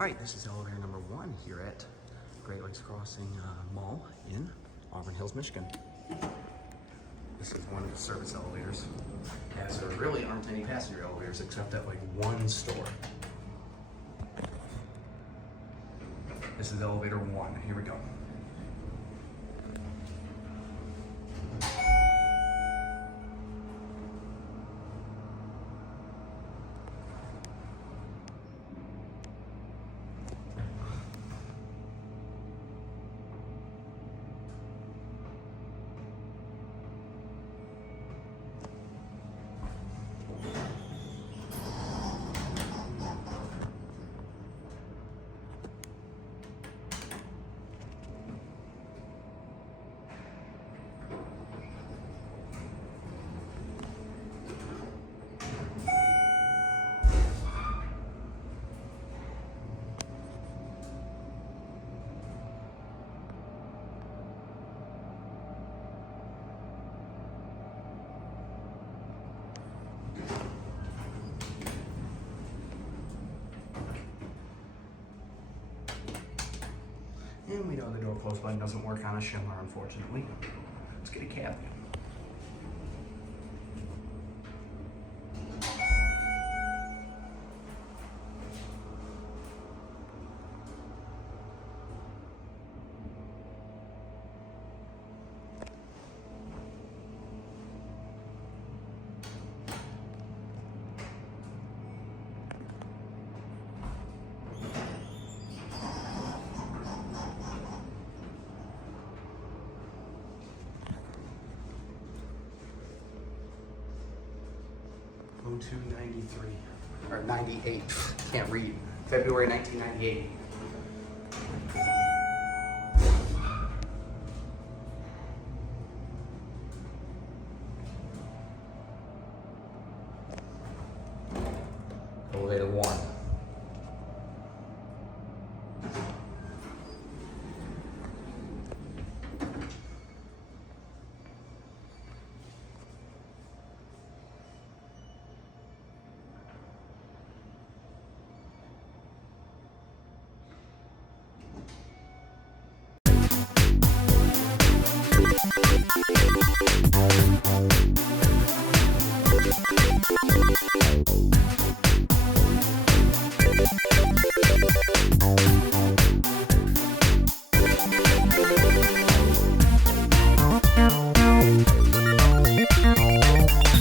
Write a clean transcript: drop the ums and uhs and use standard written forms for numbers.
All right, this is elevator number 1 here at Great Lakes Crossing Mall in Auburn Hills, Michigan. This is one of the service elevators, as there really aren't any passenger elevators except at like one store. This is elevator 1. Here we go. And we know the door close button doesn't work on a Schindler, unfortunately. Let's get a cab. To 93 or 98. Can't read. February 1998.